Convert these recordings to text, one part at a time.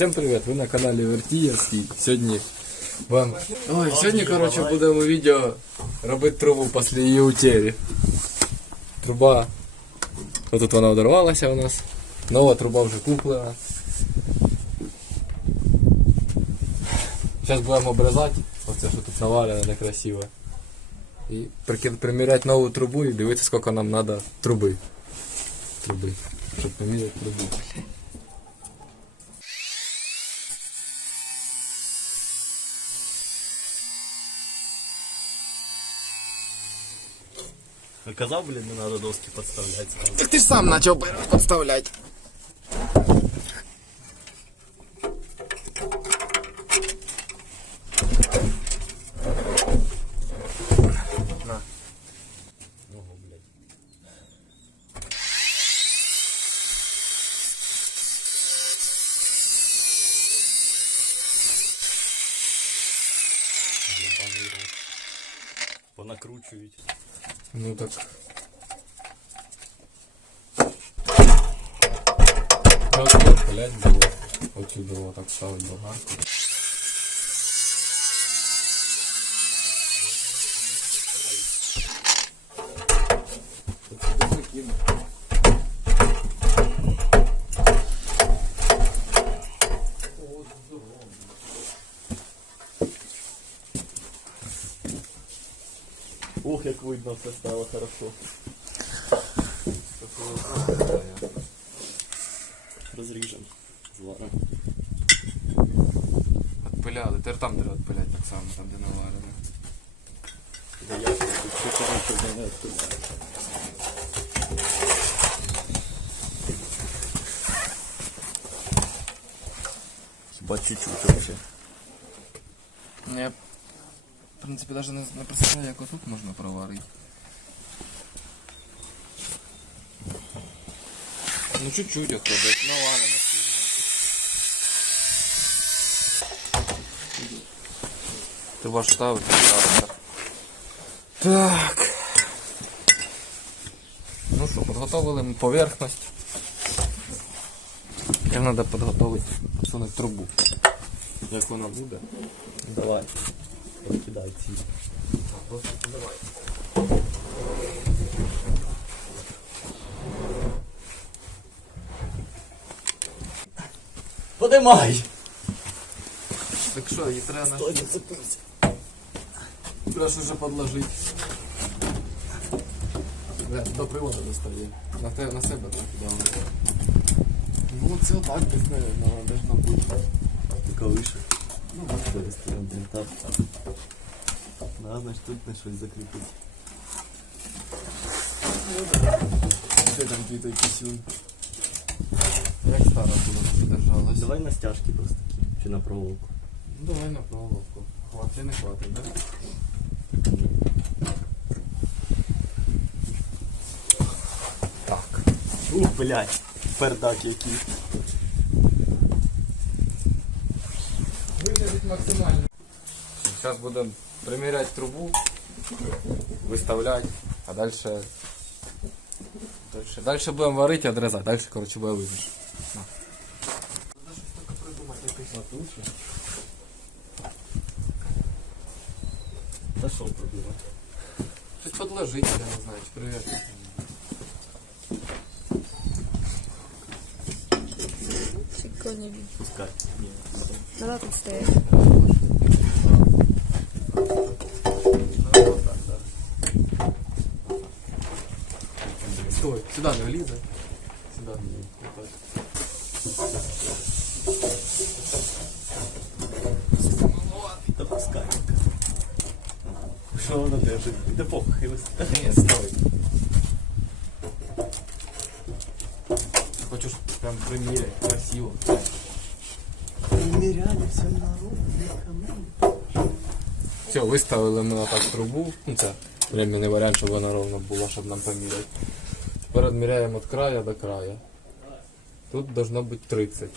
Всім привіт! Ви на каналі Вертієвський. Сьогодні вам. Ой, сьогодні, коротше, будемо відео робити трубу після її утері. Труба. Отут вона одорвалася у нас. Нова труба вже куплена. Зараз будемо обрізати. Оце що тут навалено некрасиво. І прики- приміряти нову трубу і дивитися, скільки нам треба труби. Труби. Щоб поміряти трубу. Казав, блін, не треба доски підставляти. Так ж сам почав підставляти. Ногу, блядь. Єбаний рот. Понакручують. Ну так. Блять було. Отсюда було так ставить болгарку. Ох, як видно, все стало хорошо. Тепер там треба відпиляти так само, там де наварене. Да я тут все короче не відпиляю. Хіба чуть-чуть вообще. Я, в принципі, навіть не, не представляю, як отут можна проварити. Ну чуть-чуть отходить, навалено сильно. Треба ж ставити, ставити. Так. Ну що, підготовили ми поверхність. Тепер треба підготовити, підсунути трубу. Як вона буде? Давай. Покидай ці. Просто давай. Подимай! Так що, її треба. Стой, не цепився. Треба ж уже подложити. Бля, до приводу достає. На, те, на себе так да. Ну це отак десь, наверное, должно бути. Тільки вище. Ну, бачите, виставимо так. Надо, значить, тут на щось закріпити. Де там твій той пісюн? Як стара була держалась? Давай на стяжки просто кинь, чи на проволоку. Ну, давай на проволоку. Хватить, не хватить, да? Ух, блядь, пердак який. Виглядить максимально. Зараз будемо приміряти трубу, выставлять, а дальше, Дальше, дальше будем варить и отрезать. Дальше, короче, будем вижу. Надо что-то Да что придумать? Что-то подложить, я не знаю, чи привет. Та пускай. Що воно держить? Іде похуй, хай стой. Хочу ж прям примерить, красиво. Приміряли все народу, Все, виставили ми отак трубу. Ну це временний варіант, щоб вона ровно була, щоб нам поміряти. Тепер відміряємо від краю до краю. Тут должно бути 30.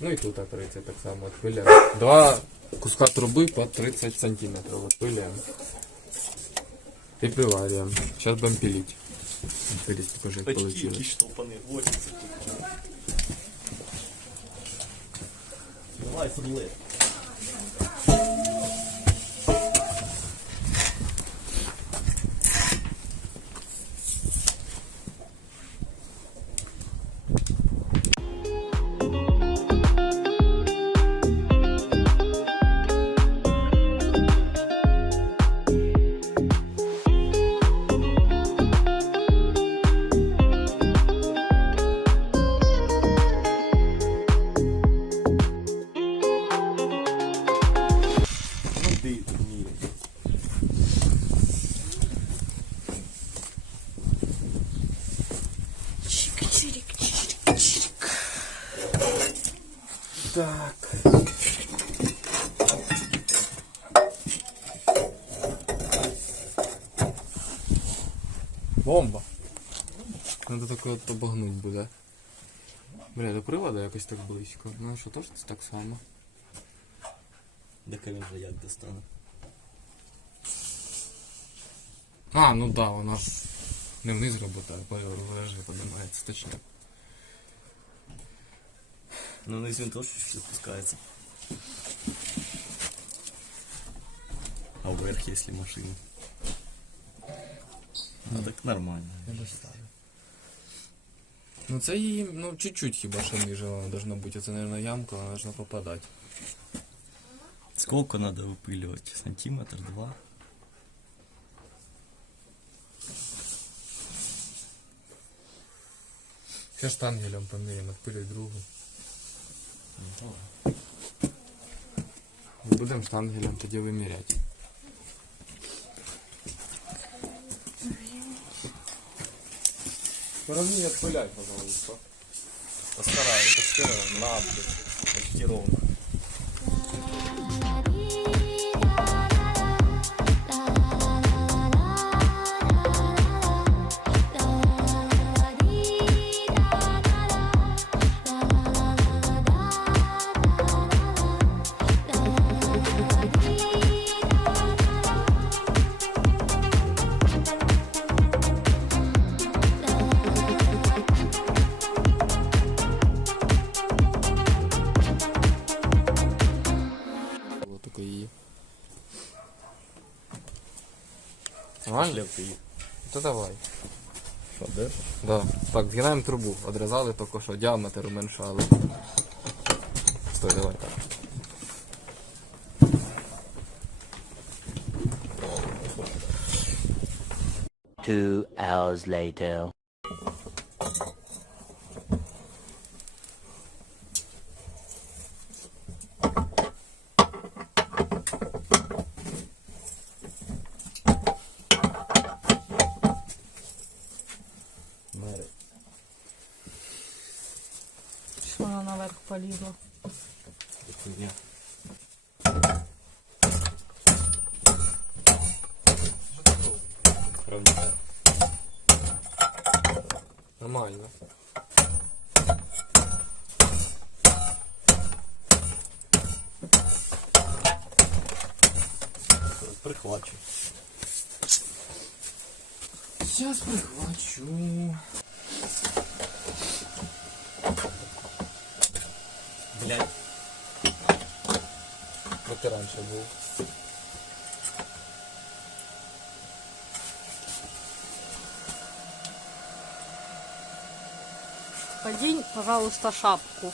Ну і тут 30 так само відпиляємо. Два куска труби по 30 сантиметрів відпиляємо. І приварюємо. Зараз будемо пилити. Пилить покажи, як Печки вийшло. якісь штопані, 80 тут. Давай, фурли. От обогнуть буде. Бля, до привода якось так близько. Ну що теж це так само. Де він вже як достане. А, ну да, вона ж не вниз робота, а вверх поднимається, точно. Ну, вниз він теж чуть спускається. А вверх, если машина. Ну так нормально. Я доставлю. Ну це її, ну чуть-чуть хіба що ниже вона должна бути. Оце, наверное, ямка, вона должна попадати. Сколько надо выпыливать? Сантиметр, два? Ще штангелем поміряємо, відпилюй другу. Ну. Будемо штангелем тоді виміряти. Поровни отпыляй, пожалуйста. Постараюсь, постараюсь. Надо. Почти ровно. Нормально? То давай. Что, да? Да. Так, згинаємо трубу. Одрізали тільки що, діаметр уменьшали. Стой, давай так. Two hours later. Прихвачу. Сейчас прихвачу. Блядь. Бо ти раніше був. Подінь, пожалуйста, шапку.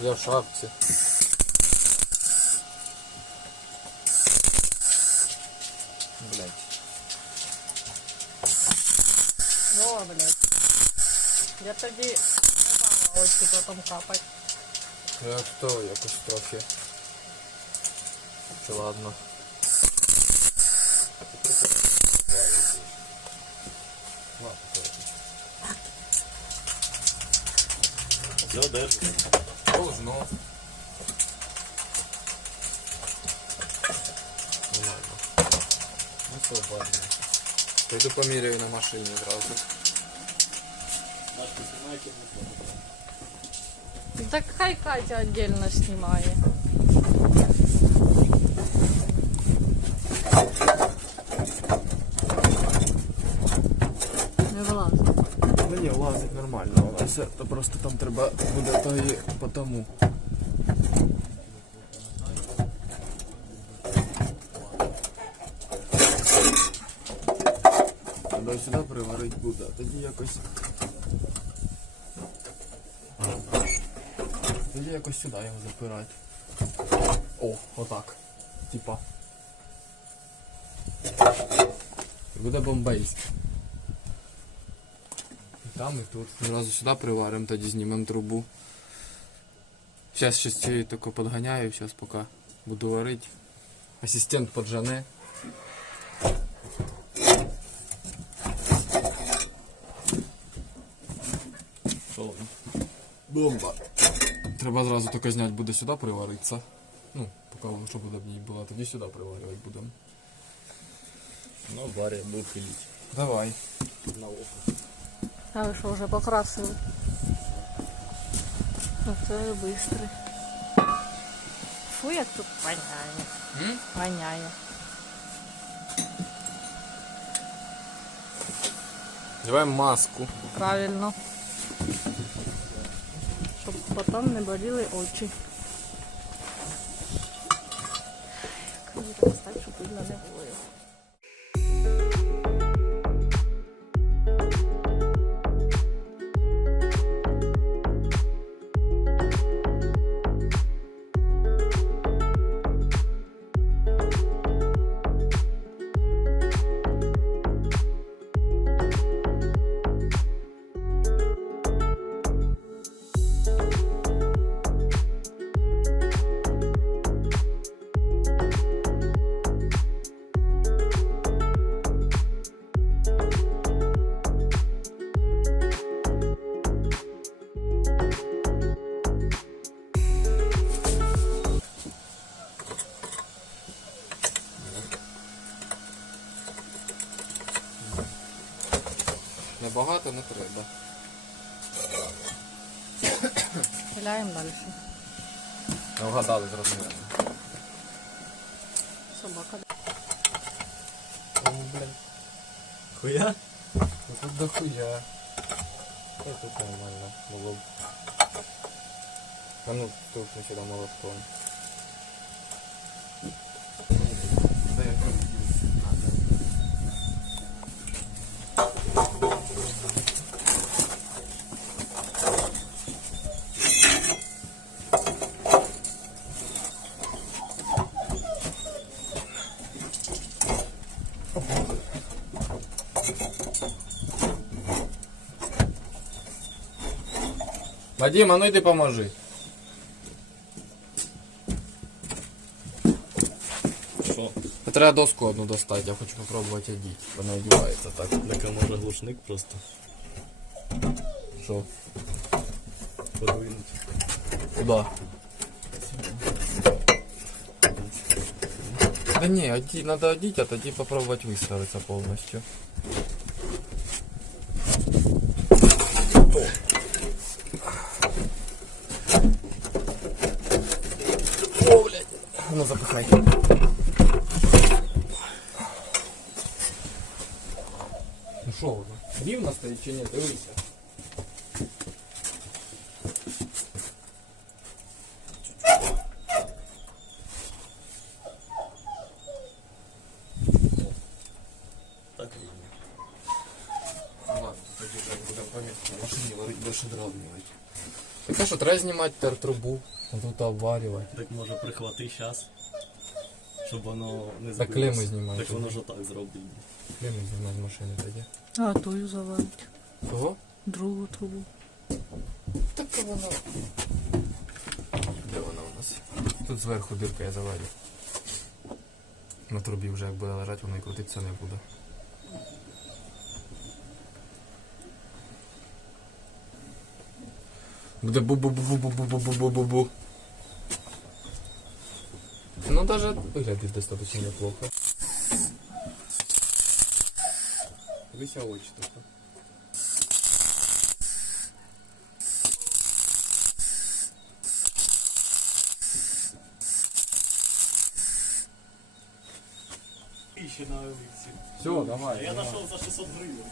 Я в шапці. Я тоді не знала, ось що там капать. Я що, якось трохи. Чи ладно. Все, держи. Должно. Нормально. Ну свободно. Пойду поміряю на машині зразу. Ну, так хай Катя отдельно снимає ну, ну, Не влазить. Ну ні, влазить нормально, все, то просто там треба буде то і по тому. Сюди приварити буде, а тоді якось якось сюди його запирати. О, отак. Типа. Буде бомбейське. І там, і тут. Зразу сюди приваримо, тоді знімемо трубу. Сейчас ще з цією тільки підганяю, зараз поки буду варити. Асистент поджане. Бомба. Треба зразу тільки зняти, буде сюди приваритися. Ну, поки що буде в ній була, тоді сюди приварювати будемо. Ну, барі був хиліть. Давай. На око. А ви що, вже покрасили? Ну це бистрий. Фу, як тут воняє. М? Воняє. Надіваємо маску. Правильно. Потім не боліли очі. Небагато не треба. Пиляємо далі. Не вгадали з розміром. Собака. О, блін. Хуя? Ну тут дохуя. Та тут нормально було б. А ну, тут не сюди молотком. Вадим, а ну йди поможи. Що? Треба доску одну достати, я хочу попробувати одіти. Вона одівається так. Так а може глушник просто Що? подвинути. Куда? Да не, оди, надо одеть, а тоді попробовать выставиться полностью. Рівно стоїть чи ні? Дивися. Так рівно. Ну ладно, тоді так буде помітно. В машині варить більше дравнювати. Так а що, треба знімати тер трубу, а тут обварювати. Так може прихвати час, щоб воно не Так збилося. клеми знімай Так тоді. воно ж отак зробить. Клеми знімати з машини тоді. А тую заварить. Кого? Другу трубу. Так вона. Де вона у нас? Тут зверху дирка я заварю. На трубі вже як буде лежати, воно і крутитися не буде. Буде бу-бу-бу-бу-бу-бу-бу-бу-бу. Ну даже выглядит достаточно неплохо. вися отчество. Еще на улице. Все, давай. А я нашел за 600 гривен.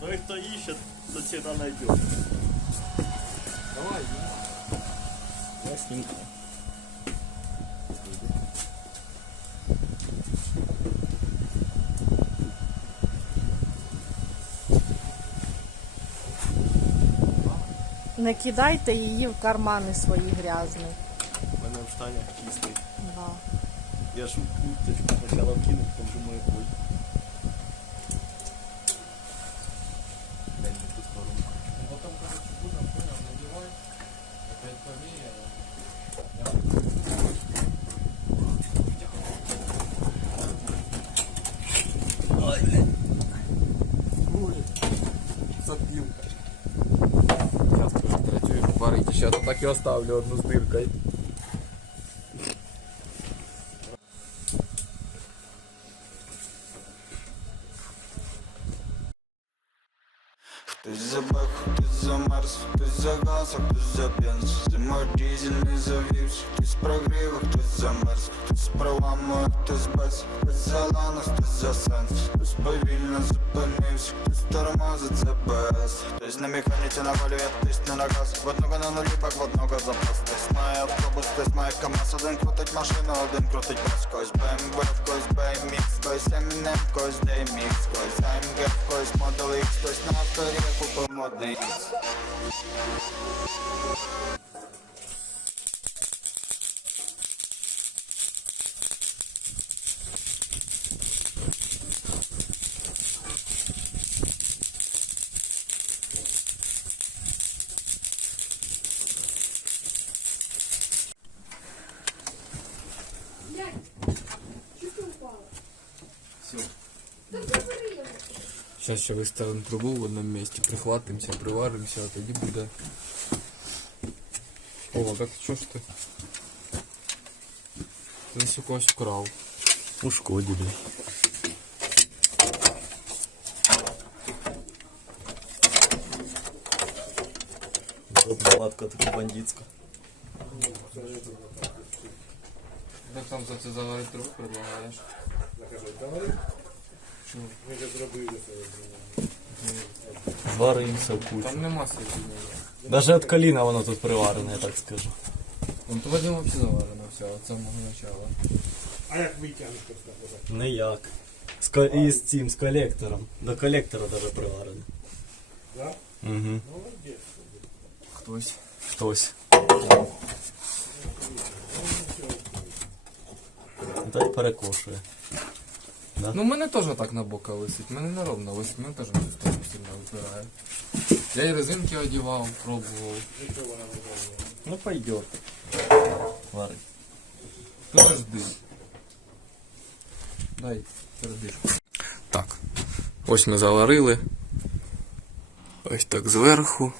Ну и кто ищет, то всегда найдет. Давай, давай. Я. Не кидайте її в кармани свої грязні. У мене в штанях чистий. Да. Я ж уточку короче, будем, понял, надевай. Опять померяем. Ой, блядь. Ой. Запилка. Сейчас так і оставлю одну з диркою. Хтось має КамАЗ Один крутить машину, один крутить бас Когось БМВ, в когось BMX, когось Eminem, когось DMX Когось AMG, в когось Model X, хтось на авторі купив модний. X Зараз ще виставимо трубу в одному місці, прихватимося, приваримося, а тоді буде. О, так що ж ти? Десь у когось вкрав. Ушкодили. Удобна латка така бандитська. Як там за це заварити трубу предлагаєш? Варимося в кучу. Там нема соединення. Даже от коліна воно тут приварене, я так скажу. Ну, то Вадим взагалі заварено все, від самого начала. А як витягнути так? Ніяк. З, ко- і з цим, з колектором. До колектора даже приварене. Да? Угу. Молодець. Хтось. Хтось. Та й перекошує. Ну, в мене теж так на бока висить, в мене не ровно висить, мене теж не так сильно випирає. Я і резинки одягав, пробував. Ну пойдет. Варить. Подожди. Дай передишку. Так. Ось ми заварили. Ось так зверху.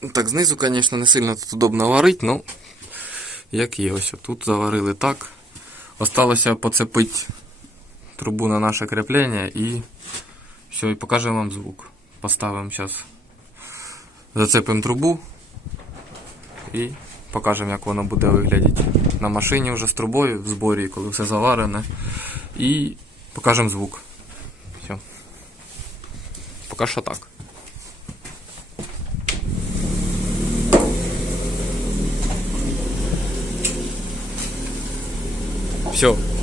Ну, Так, знизу, звісно, не сильно тут удобно варити, ну як є, ось тут заварили так. Осталося поцепити трубу на наше кріплення і все, і покажемо вам звук. Поставимо зараз. Зацепимо трубу і покажемо, як воно буде виглядати на машині вже з трубою в зборі, коли все заварене. І покажемо звук. Все. Поки що так. Все.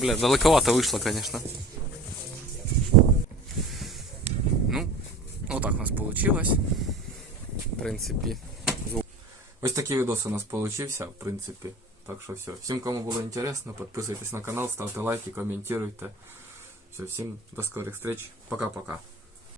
бля, далековато вышло, конечно. Ну, вот так у нас получилось. В принципі. звук. Ось такий відос у нас получився, в принципі. Так що все. Всім, кому було інтересно, підписуйтесь на канал, ставте лайки, коментуйте. Все, всім до скорих встреч. Пока-пока.